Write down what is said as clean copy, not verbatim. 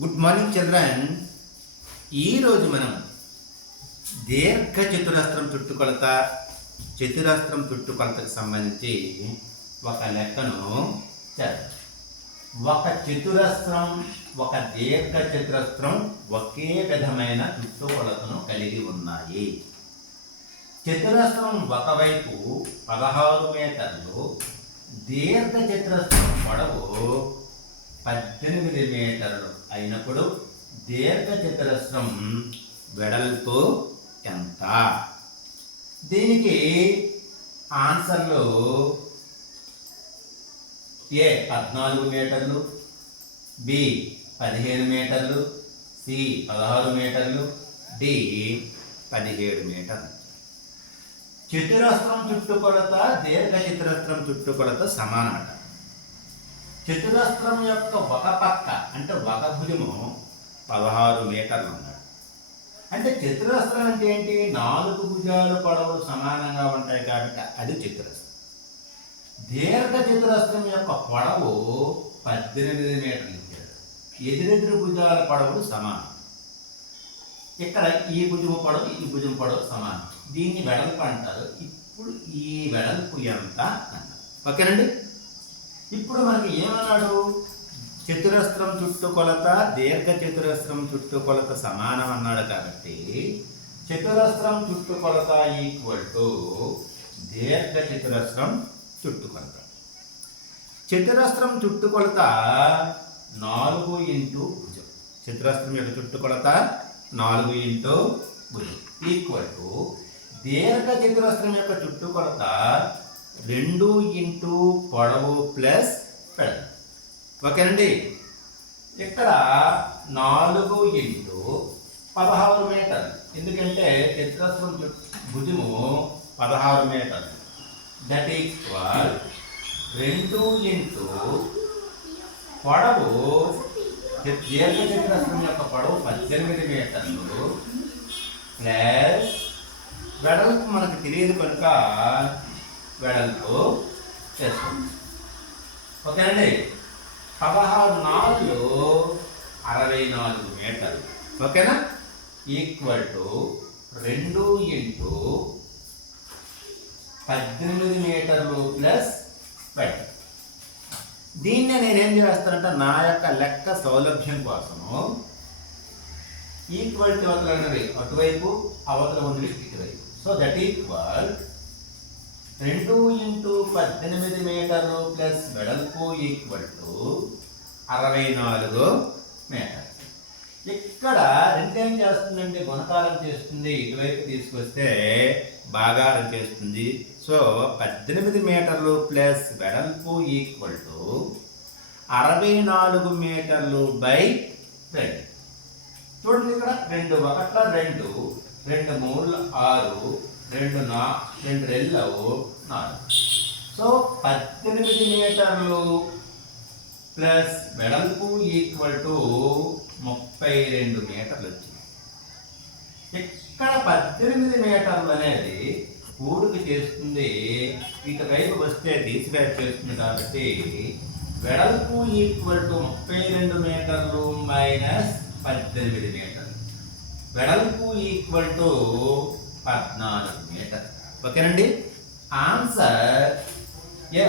Good morning children. ఈరోజు మనం దీర్ఘ చతురస్రం చుట్టుకొలతకు సంబంధించి ఒక లెక్కను చేద్దాం. ఒక చతురస్రం, ఒక దీర్ఘ చతురస్రం ఒకే విధమైన చుట్టుకొలతను కలిగి ఉన్నాయి. చతురస్రం ఒకవైపు 16 మీటర్లు, దీర్ఘ చతురస్రం పొడవు 18 మీటర్లు అయినప్పుడు దీర్ఘ చతురస్రం వెడల్పు ఎంత? దీనికి ఆన్సర్లు ఏ 14 మీటర్లు, బి 15 మీటర్లు, సి 16 మీటర్లు, డి 17 మీటర్లు. చతురస్రం చుట్టుకొలత దీర్ఘ చతురస్రం చుట్టుకొలత సమానమట. చతురస్రం యొక్క ఒక పక్క అంటే ఒక భుజము 16 మీటర్లు ఉన్నాడు. అంటే చతురస్రం అంటే ఏంటి? 4 భుజాలు పొడవులు సమానంగా ఉంటాయి కాబట్టి అది చతురస్రం. దీర్ఘ చతురస్రం యొక్క పొడవు 18 మీటర్లు ఇచ్చాడు. ఎదురెదురు భుజాల పొడవులు సమానం. ఇక్కడ ఈ భుజము పొడవు, ఈ భుజం పొడవు సమానం. దీన్ని వెడల్పు అంటారు. ఇప్పుడు ఈ వెడల్పు ఎంత అంటారు. ఓకేనండి. ఇప్పుడు మనకి ఏమన్నాడు? చతురస్రం చుట్టుకొలత దీర్ఘ చతురస్రం చుట్టుకొలత సమానం అన్నాడు. కాబట్టి చతురస్రం చుట్టుకొలత ఈక్వల్ టు దీర్ఘ చతురస్రం చుట్టుకొలత. చతురస్రం చుట్టుకొలత 4 ఇంటూ భుజం. చతురస్రం యొక్క చుట్టుకొలత 4 ఇంటూ భుజం ఈక్వల్ టు దీర్ఘ చతురస్రం యొక్క చుట్టుకొలత 2 ఇంటూ పొడవు ప్లస్ వెడల్పు. ఓకేనండి. ఇక్కడ 4 ఇంటూ 16 మీటర్లు. ఎందుకంటే చతురస్రం భుజము 16 మీటర్లు. దట్ ఈక్వల్ 2 ఇంటూ పొడవు, దీర్ఘ చతురస్రం యొక్క పొడవు 18 మీటర్లు ప్లస్ వెడల్పు మనకు తెలియదు కనుక వెడల్పు చేసుకోండి. ఓకేనండి. 16 4 64 మీటర్లు. ఓకేనా? ఈక్వల్ టు 2 ఇంటూ 18 మీటర్లు ప్లస్ 10. దీన్నే నేనేం చేస్తానంటే నా యొక్క లెక్క సౌలభ్యం కోసము ఈక్వల్ టు అవతల ఉన్నది అటువైపు, అవతల ఉన్నది ఇటువైపు. సో దట్ ఈక్వల్ 2 ఇంటూ 18 మీటర్లు ప్లస్ వెడల్పు ఈక్వల్ టు 64 మీటర్లు. ఇక్కడ రెండేం చేస్తుందంటే గుణకారం చేస్తుంది. ఇటువైపు తీసుకొస్తే భాగారం చేస్తుంది. సో 18 మీటర్లు ప్లస్ వెడల్పు ఈక్వల్ టు 64 మీటర్లు బై 2. చూడండి, ఇక్కడ 2 1 2, 2 3 6, 2 2 4. సో 18 మీటర్లు ప్లస్ వెడల్పు ఈక్వల్ టు 32 మీటర్లు వచ్చింది. ఇక్కడ 18 మీటర్లు అనేది కూడుకు చేస్తుంది, ఇటువైపు వస్తే తీసివేసి చేస్తుంది. కాబట్టి వెడల్పు ఈక్వల్ టు 32 మీటర్లు మైనస్ 18 మీటర్లు. వెడల్పు ఈక్వల్ టు 14 మీటర్లు. ఓకేనండి. ఆన్సర్ ఏ